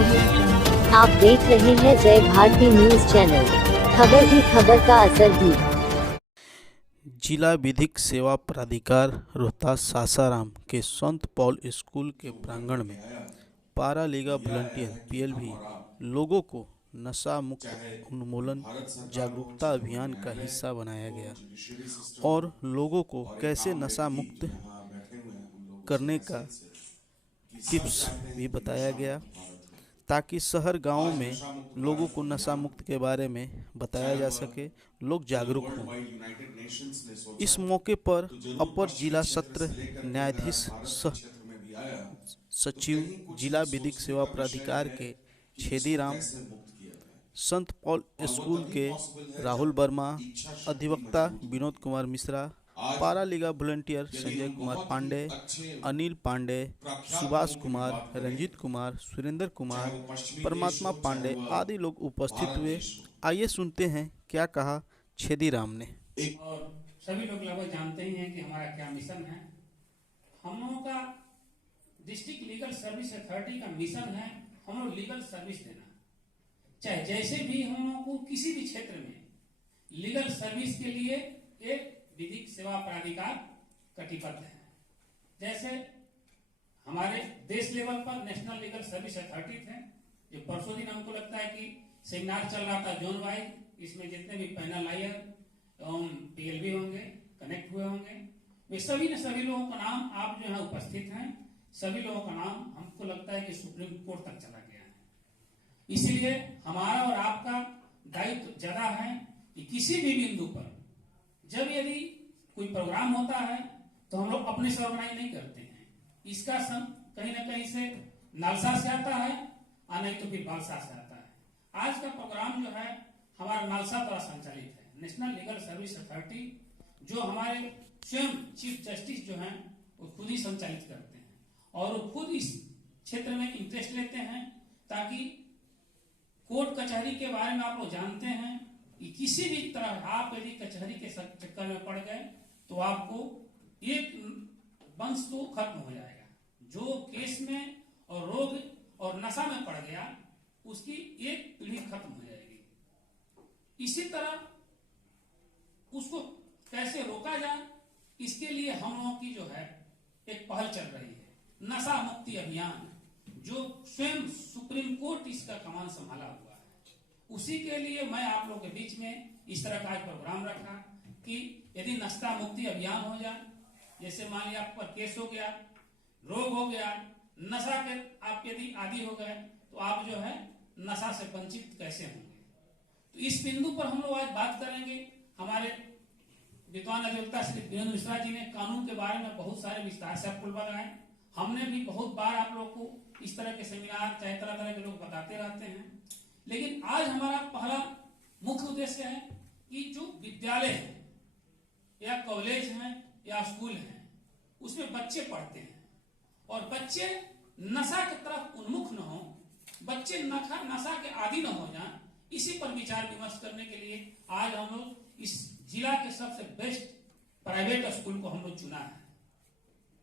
आप देख रहे हैं जय भारती न्यूज चैनल। खबर ही खबर का असर भी। जिला विधिक सेवा प्राधिकार रोहतास सासाराम के संत पॉल स्कूल के प्रांगण में पारा लीगा वॉलंटियर पीएलवी लोगों को नशा मुक्त उन्मूलन जागरूकता अभियान का हिस्सा बनाया गया और लोगों को कैसे नशा मुक्त करने का टिप्स भी बताया गया ताकि शहर गांवों में लोगों को नशा मुक्त के बारे में बताया जा सके, लोग जागरूक हों। इस मौके पर अपर जिला सत्र न्यायाधीश सह सचिव जिला विधिक सेवा प्राधिकार के छेदीराम, संत पॉल स्कूल के राहुल वर्मा, अधिवक्ता विनोद कुमार मिश्रा, पारा लीगा वॉलंटियर संजय कुमार पांडे, अनिल पांडे, सुभाष कुमार, रंजीत कुमार, सुरेंद्र कुमार, परमात्मा पांडे आदि लोग उपस्थित हुए। आइए सुनते हैं क्या कहा छेदीराम ने। और सभी लोग लगभग जानते ही हैं कि हमारा क्या मिशन है। हम लोगों का डिस्ट्रिक्ट लीगल सर्विस अथॉरिटी का मिशन है हम लोग लीगल सर्विस देना, चाहे जैसे भी हम लोगों को किसी भी क्षेत्र में लीगल सर्विस के लिए एक विधिक सेवा प्राधिकार कटिबद्ध है। जैसे हमारे देश लेवल पर नेशनल लीगल सर्विस अथॉरिटी थे, जो परसों दिन हमको लगता है कि सेमिनार चल रहा था जोन वाइज, इसमें जितने भी पैनल लायर एवं पीएलवी होंगे, कनेक्ट हुए होंगे, वे सभी ने सभी लोगों का नाम, आप जो है उपस्थित हैं, सभी लोगों का नाम हमको लगता है कि सुप्रीम कोर्ट तक चला गया है। इसलिए हमारा और आपका दायित्व ज्यादा है कि किसी भी बिंदु पर जब यदि कोई प्रोग्राम होता है तो हम लोग अपने से ऑर्गेनाइज नहीं करते हैं, इसका कहीं ना कहीं से नालसा से आता है और नहीं तो फिर बालसा से आता है। आज का प्रोग्राम जो है हमारा नालसा द्वारा संचालित है, नेशनल लीगल सर्विस अथॉरिटी, जो हमारे स्वयं चीफ जस्टिस जो हैं वो खुद ही संचालित करते हैं और वो खुद इस क्षेत्र में इंटरेस्ट लेते हैं, ताकि कोर्ट कचहरी के बारे में आप लोग जानते हैं कि किसी भी तरह आप यदि कचहरी के चक्कर में पड़ गए तो आपको एक वंश तो खत्म हो जाएगा, जो केस में और रोग और नशा में पड़ गया उसकी एक पीढ़ी खत्म हो जाएगी। इसी तरह उसको कैसे रोका जाए, इसके लिए हम लोगों की जो है एक पहल चल रही है, नशा मुक्ति अभियान, जो स्वयं सुप्रीम कोर्ट इसका कमान संभाला हुआ है। उसी के लिए मैं आप लोगों के बीच में इस तरह का प्रोग्राम रखा कि यदि नशा मुक्ति अभियान हो जाए, जैसे मान लिया आप पर केस हो गया, रोग हो गया, नशा के आप यदि आदी हो गए तो आप जो है नशा से वंचित कैसे होंगे। तो इस बिंदु पर हम लोग आज बात करेंगे। हमारे विद्वान अधिवक्ता श्री विनोद मिश्रा जी ने कानून के बारे में बहुत सारे विस्तार से आपको बताए। हमने भी बहुत बार आप लोग को इस तरह के सेमिनार चाहे तरह तरह के लोग बताते रहते हैं, लेकिन आज हमारा पहला मुख्य उद्देश्य है कि जो विद्यालय है या कॉलेज है या स्कूल है उसमें बच्चे पढ़ते हैं और बच्चे नशा की तरफ उन्मुख न हो, बच्चे नशा के आदी न हो जाएं, इसी पर विचार विमर्श करने के लिए आज हम लोग इस जिला के सबसे बेस्ट प्राइवेट स्कूल को हम लोग चुना है।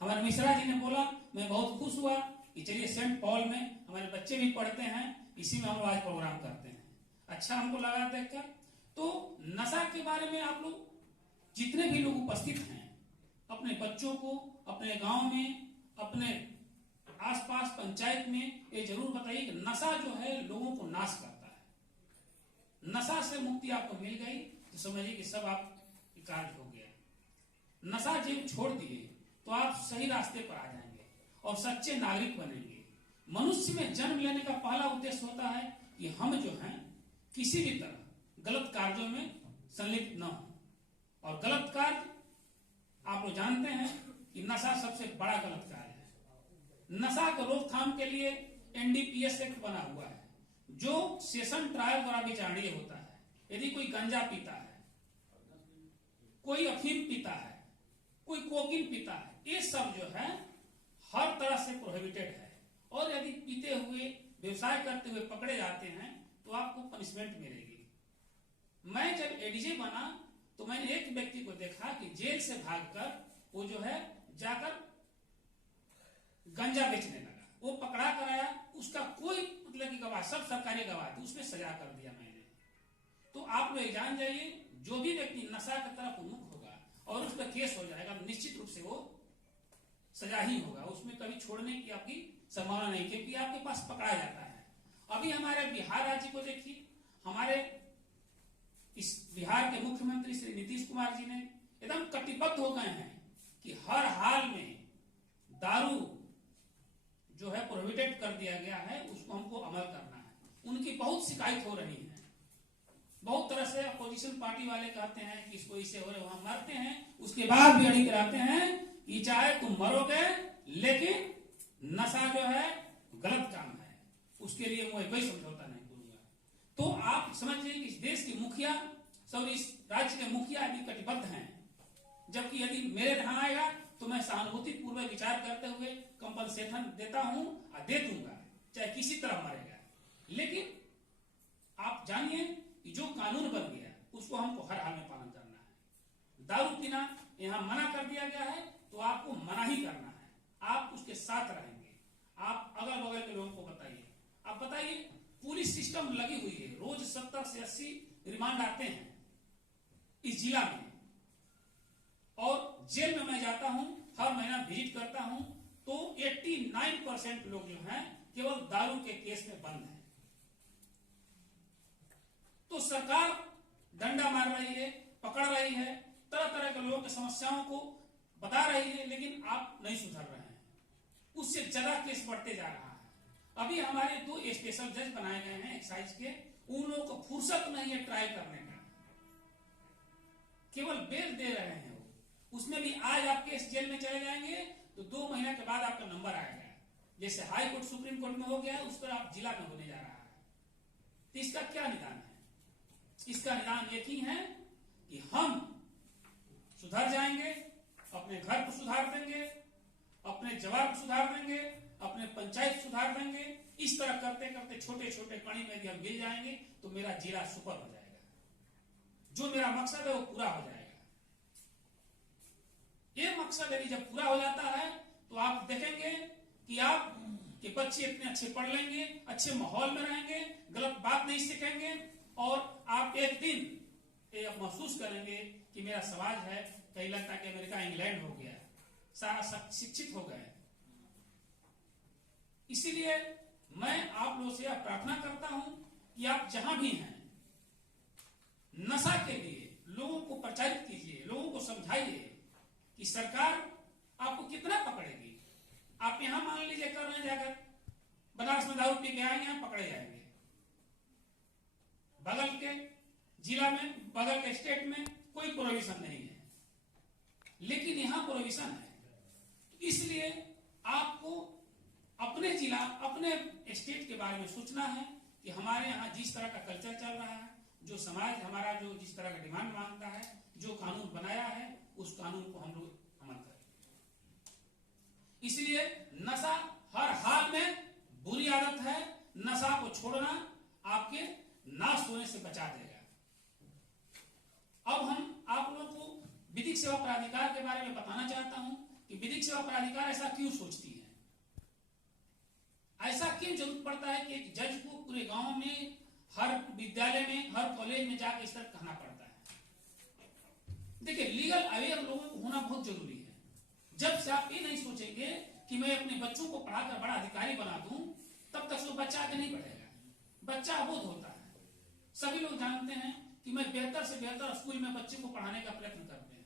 हमारे मिश्रा जी ने बोला, मैं बहुत खुश हुआ कि चलिए सेंट पॉल में हमारे बच्चे भी पढ़ते हैं, इसी में हम लोग आज प्रोग्राम करते हैं। अच्छा हमको लगा देखकर। तो नशा के बारे में आप लोग जितने भी लोग उपस्थित हैं अपने बच्चों को अपने गांव में, अपने आसपास पंचायत में ये जरूर बताइए कि नशा जो है लोगों को नाश करता है। नशा से मुक्ति आपको मिल गई तो समझिए कि सब आप कार्य हो गया। नशा जब छोड़ दिए तो आप सही रास्ते पर आ जाएंगे और सच्चे नागरिक बनेंगे। मनुष्य में जन्म लेने का पहला उद्देश्य होता है कि हम जो हैं किसी भी तरह गलत कार्यों में संलिप्त न हो, और गलत कार्य आप लोग जानते हैं कि नशा सबसे बड़ा गलत कार्य है। नशा को रोकथाम के लिए एनडीपीएस एक्ट बना हुआ है, जो सेशन ट्रायल द्वारा विचारणीय होता है। यदि कोई गांजा पीता है, कोई अफीम पीता है, कोई कोकीन पीता है, ये सब जो है हर तरह से प्रोहिबिटेड है, और यदि पीते हुए व्यवसाय करते हुए पकड़े जाते हैं तो आपको पनिशमेंट मिलेगी। मैं जब एडीजे बना तो मैंने एक व्यक्ति को देखा कि जेल से भागकर वो जो है जाकर गांजा बेचने लगा। वो पकड़ा कर आया, उसका कोई मतलब की गवाह, सब सरकारी गवाह थे, उसमें सजा कर दिया मैंने। तो आप लोग जान जाइए, जो भी व्यक्ति नशा की तरफ उन्मुख होगा और उस पर केस हो जाएगा, निश्चित रूप से वो सजा ही होगा, उसमें कभी छोड़ने की आपकी संभावना नहीं, क्योंकि आपके पास पकड़ा जाता है। अभी हमारे बिहार राज्य को देखिए, हमारे इस बिहार के मुख्यमंत्री श्री नीतीश कुमार जी ने एकदम कटिबद्ध हो गए हैं कि हर हाल में दारू जो है प्रोहिबिटेड कर दिया गया है, उसको हमको अमल करना है। उनकी बहुत शिकायत हो रही है, बहुत तरह से अपोजिशन पार्टी वाले कहते हैं कि इसको इससे हो रहे, वहां मरते हैं, उसके बाद भी अड़ी कराते हैं कि चाहे तुम मरोगे लेकिन नशा जो है गलत काम है, उसके लिए मैं कोई समझौता नहीं करूंगा। तो आप समझिए कि इस देश के मुखिया, सब इस राज्य के मुखिया अभी कटिबद्ध हैं, जबकि यदि मेरे यहाँ आएगा तो मैं सहानुभूति पूर्वक विचार करते हुए कंपनसेशन देता हूं और दे दूंगा, चाहे किसी तरह मरेगा। लेकिन आप जानिए कि जो कानून बन गया उसको हमको हर हाल में पालन करना है। दारू पीना यहाँ मना कर दिया गया है तो आपको मना ही करना है, आप उसके साथ रहेंगे। आप अगल बगल के लोगों को बताइए, आप बताइए, पुलिस सिस्टम लगी हुई है, रोज 70 से 80 रिमांड आते हैं इस जिला में, और जेल में मैं जाता हूं, हर महीना विजिट करता हूं, तो 89% लोग जो हैं केवल दारू के केस में बंद हैं। तो सरकार डंडा मार रही है, पकड़ रही है, तरह तरह के लोगों की समस्याओं को बता रही है, लेकिन आप नहीं सुधर रहे हैं, उससे ज्यादा केस बढ़ते जा रहा है। अभी हमारे 2 स्पेशल जज बनाए गए हैं एक्साइज के, उन लोगों को फुर्सत नहीं है ट्राई करने का, केवल बेल दे रहे हैं वो, उसमें भी आज आप केस जेल में चले जाएंगे तो 2 महीने के बाद आपका नंबर आएगा, जैसे हाई कोर्ट सुप्रीम कोर्ट में हो गया है, उस पर आप जिला में होने जा रहा है। तो इसका क्या निदान है? इसका निदान एक ही है कि हम सुधर जाएंगे, अपने घर को सुधार देंगे, अपने जवाब को सुधार देंगे, अपने पंचायत सुधार देंगे। इस तरह करते करते छोटे छोटे कड़ी में यदि हम मिल जाएंगे तो मेरा जिला सुपर हो जाएगा, जो मेरा मकसद है वो पूरा हो जाएगा। ये मकसद यदि जब पूरा हो जाता है तो आप देखेंगे कि आप के बच्चे इतने अच्छे पढ़ लेंगे, अच्छे माहौल में रहेंगे, गलत बात नहीं सीखेंगे, और आप एक दिन ये महसूस करेंगे कि मेरा समाज है, कहीं लगता है कि अमेरिका इंग्लैंड हो गया, सारा शिक्षित हो गए। इसीलिए मैं आप लोगों से यह प्रार्थना करता हूं कि आप जहां भी हैं, नशा के लिए लोगों को प्रचारित कीजिए, लोगों को समझाइए कि सरकार आपको कितना पकड़ेगी। आप यहां मान लीजिए कर रहे हैं, जाकर बनारस में दारू पी के आएंगे, यहां पकड़े जाएंगे, बगल के जिला में, बगल के स्टेट में कोई प्रोविजन नहीं है, लेकिन यहां प्रोविजन है। इसलिए आपको अपने जिला, अपने स्टेट के बारे में सोचना है कि हमारे यहाँ जिस तरह का कल्चर चल रहा है, जो समाज हमारा जो जिस तरह का डिमांड मांगता है, जो कानून बनाया है, उस कानून को हम लोग अमल करें। इसलिए नशा हर हाल में बुरी आदत है, नशा को छोड़ना आपके नाश होने से बचा देगा। अब हम आप लोगों को विधिक सेवा प्राधिकार के बारे में बताना चाहता हूं कि विधिक सेवा प्राधिकार ऐसा क्यों सोचती है, ऐसा क्यों जरूरत पड़ता है कि एक जज को पूरे गांव में, हर विद्यालय में, हर कॉलेज में जाकर इस तरह कहना पड़ता है। देखिए, लीगल अवेयर लोगों को होना बहुत जरूरी है। जब से आप ये नहीं सोचेंगे कि मैं अपने बच्चों को पढ़ाकर बड़ा अधिकारी बना दूं, तब तक वो बच्चा आगे नहीं बढ़ेगा। बच्चा अबोध होता है। सभी लोग जानते हैं कि मैं बेहतर से बेहतर स्कूल में बच्चे को पढ़ाने का प्रयत्न करते हैं,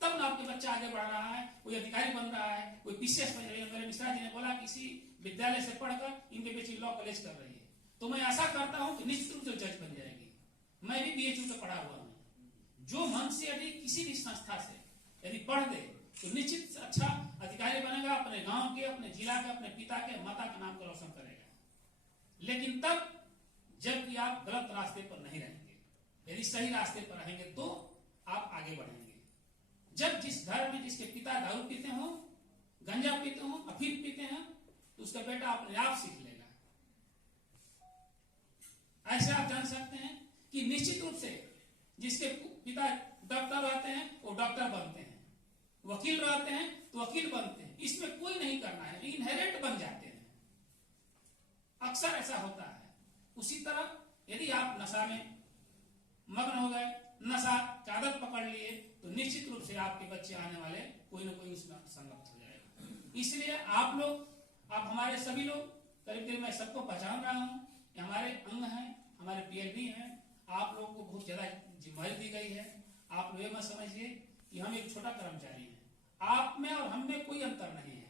तब ना आपके बच्चा आगे बढ़ रहा है, कोई अधिकारी बन रहा है, कोई पीसीएस बन रही है। मेरे मिश्रा जी ने बोला किसी विद्यालय से पढ़कर इनके बेटी लॉ कॉलेज कर रही है, तो मैं आशा करता हूं कि निश्चित रूप से जज बन जाएगी। मैं भी बीएचयू में पढ़ा हुआ हूं। जो मन से यदि किसी भी संस्था से यदि पढ़ दे तो निश्चित अच्छा अधिकारी बनेगा, अपने गांव के, अपने जिला के, अपने पिता के, माता के नाम को रोशन करेगा। लेकिन तब जबकि आप गलत रास्ते पर नहीं रहेंगे, यदि सही रास्ते पर रहेंगे तो आप आगे बढ़ेंगे। जब जिस घर में जिसके पिता दारू पीते हो, गंजा पीते हो, अफीम पीते हैं, तो उसका बेटा अपने आप सीख लेगा। ऐसे आप जान सकते हैं कि निश्चित रूप से जिसके पिता डॉक्टर रहते हैं वो डॉक्टर बनते हैं, वकील रहते हैं तो वकील बनते हैं। इसमें कोई नहीं करना है, इनहेरेंट बन जाते हैं। अक्सर ऐसा होता है। उसी तरह यदि आप नशा में मग्न हो गए, नशा की आदत पकड़ लिए, तो निश्चित रूप से आपके बच्चे आने वाले कोई ना कोई उसमें संगत हो जाएगा। इसलिए आप लोग, आप हमारे सभी लोग, करीब करीब मैं सबको पहचान रहा हूँ, हमारे अंग हैं, हमारे पीएलबी हैं। आप लोगों को बहुत ज्यादा जिम्मेदारी दी गई है। आप लोग ये मत समझिए कि हम एक छोटा कर्मचारी हैं। आप में और हम में कोई अंतर नहीं है।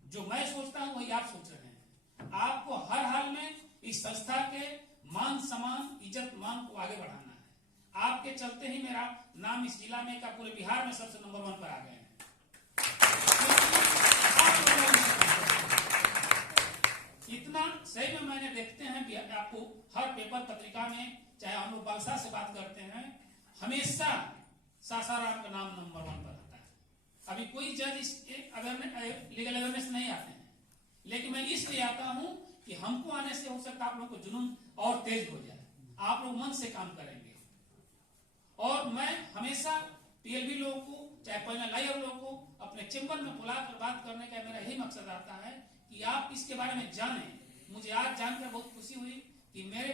जो मैं सोचता हूँ वही आप सोच रहे हैं। आपको हर हाल में इस संस्था के मान सम्मान, इज्जत मान को आगे बढ़ाना है। आपके चलते ही मेरा नाम इस जिला में का पूरे बिहार में सबसे नंबर 1 पर आ गए हैं। इतना सही में मैंने देखते हैं कि आपको हर पेपर पत्रिका में, चाहे हम लोग बलसा से बात करते हैं, हमेशा सासाराम का नाम नंबर 1 पर आता है। अभी कोई जज इस लीगल अवेयरनेस नहीं आते हैं, लेकिन मैं इसलिए आता हूं कि हमको आने से हो सकता है आप लोग को जुनून और तेज हो जाए, आप लोग मन से काम करेंगे। और मैं हमेशा पीएलबी लोगों को, चाहे पैनलाइजर लोगों को अपने चैम्बर में बुलाकर बात करने का मेरा यही मकसद आता है कि आप इसके बारे में जानें। मुझे आज जानकर बहुत खुशी हुई कि मेरे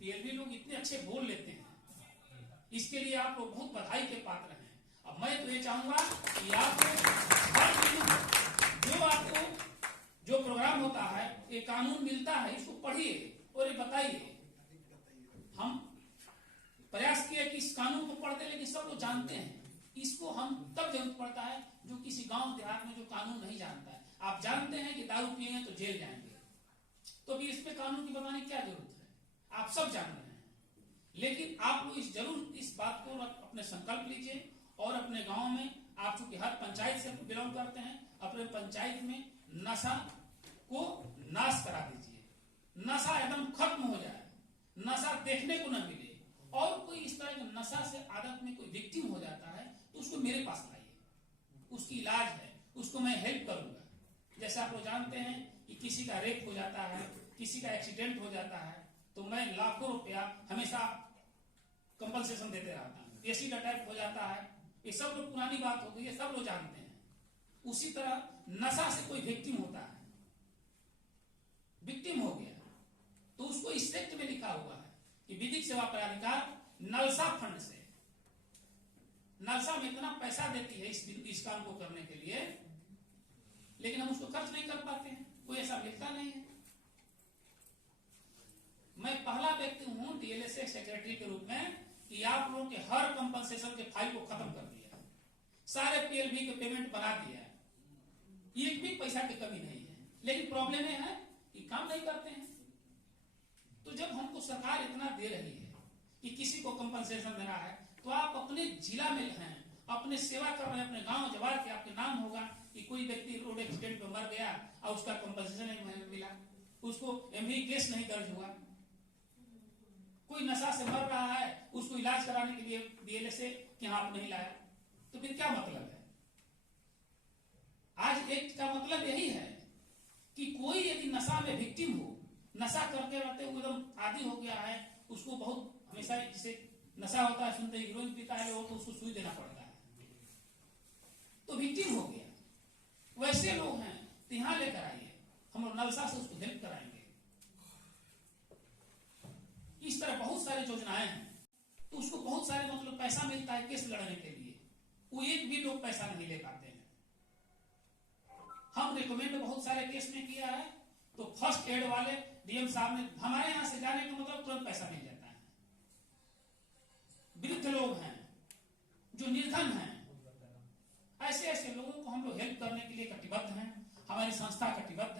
पीएलबी लोग इतने अच्छे बोल लेते हैं। इसके लिए आप लोग बहुत बधाई के पात्र हैं। अब मैं तो ये चाहूंगा कि आपको हर दिन जो आपको जो प्रोग्राम होता है, ये कानून मिलता है, इसको पढ़िए और ये बताइए। हम प्रयास किए कि इस कानून को पढ़ते, लेकिन सब लोग जानते हैं। इसको हम तब जरूरत पड़ता है जो किसी गांव देहात में जो कानून नहीं जानता है। आप जानते हैं कि दारू पिएंगे तो जेल जाएंगे, तो भी इसमें कानून की बताने की क्या जरूरत है? आप सब जान रहे हैं। लेकिन आप लोग जरूर इस बात को अपने संकल्प लीजिए और अपने गांव में, आप चूंकि हर पंचायत से बिलोंग करते हैं, अपने पंचायत में नशा को नाश करा दीजिए। नशा एकदम खत्म हो जाए, नशा देखने को न मिले। और कोई इस तरह के नशा से आदत में कोई विक्टिम हो जाता है तो उसको मेरे पास लाइए, उसकी इलाज है, उसको मैं हेल्प करूंगा। जैसे आप लोग जानते हैं कि किसी का रेप हो जाता है, किसी का एक्सीडेंट हो जाता है, तो मैं लाखों रुपया हमेशा कंपनसेशन देते रहता हूँ। एसिड अटैक हो जाता है, ये सब लोग पुरानी बात हो गई है, सब लोग जानते हैं। उसी तरह नशा से कोई विक्टिम होता है, विक्टिम हो गया, तो उसको इस एक्ट में लिखा हुआ है कि विधिक सेवा प्राधिकार नलसा फंड से, नलसा में इतना पैसा देती है इस काम को करने के लिए, लेकिन हम उसको खर्च नहीं कर पाते हैं, कोई ऐसा मिलता नहीं है। मैं पहला व्यक्ति हूं डीएलएसए सेक्रेटरी के रूप में कि आप लोगों के हर कंपनसेशन के फाइल को खत्म कर दिया, सारे पीएलबी के पेमेंट बना दिया, एक भी पैसा की कमी नहीं है। लेकिन प्रॉब्लम ये है कि काम नहीं करते हैं। तो जब हमको सरकार इतना दे रही है कि किसी को कंपनसेशन देना है, तो आप अपने जिला में हैं, अपने सेवा कर रहे हैं, अपने गांव जवार के आपके नाम होगा कि कोई व्यक्ति रोड एक्सीडेंट में मर गया और उसका कंपनसेशन नहीं मिला, उसको एमवी केस नहीं दर्ज हुआ, कोई नशा से मर रहा है, उसको इलाज कराने के लिए डीएलएसए के यहाँ आप नहीं लाया, तो फिर क्या मतलब है? आज एक्ट का मतलब यही है कि कोई यदि नशा में विक्टिम हो, नशा करके रहते हुए एकदम आदी हो गया है, उसको बहुत हमेशा जिसे नशा होता है, सुनते ही हीरोइन पीता है लोग, तो उसको सुई देना पड़ता है, तो विक्टिम हो गया। वैसे लोग हैं तो यहाँ लेकर आइए, हम लोग नलसा से उसको हेल्प कराएंगे। इस तरह बहुत सारी योजनाएं हैं, तो उसको बहुत सारे मतलब पैसा मिलता है केस लड़ने के लिए, वो एक भी लोग पैसा नहीं ले पाते हैं। हम रिकमेंड बहुत सारे केस में किया है, तो फर्स्ट एड वाले डीएम साहब ने हमारे यहां से जाने का मतलब तुरंत पैसा मिल जाता है। वृद्ध लोग हैं, जो निर्धन हैं, ऐसे ऐसे लोगों को हम लोग हेल्प करने के लिए कटिबद्ध हैं, हमारी संस्था कटिबद्ध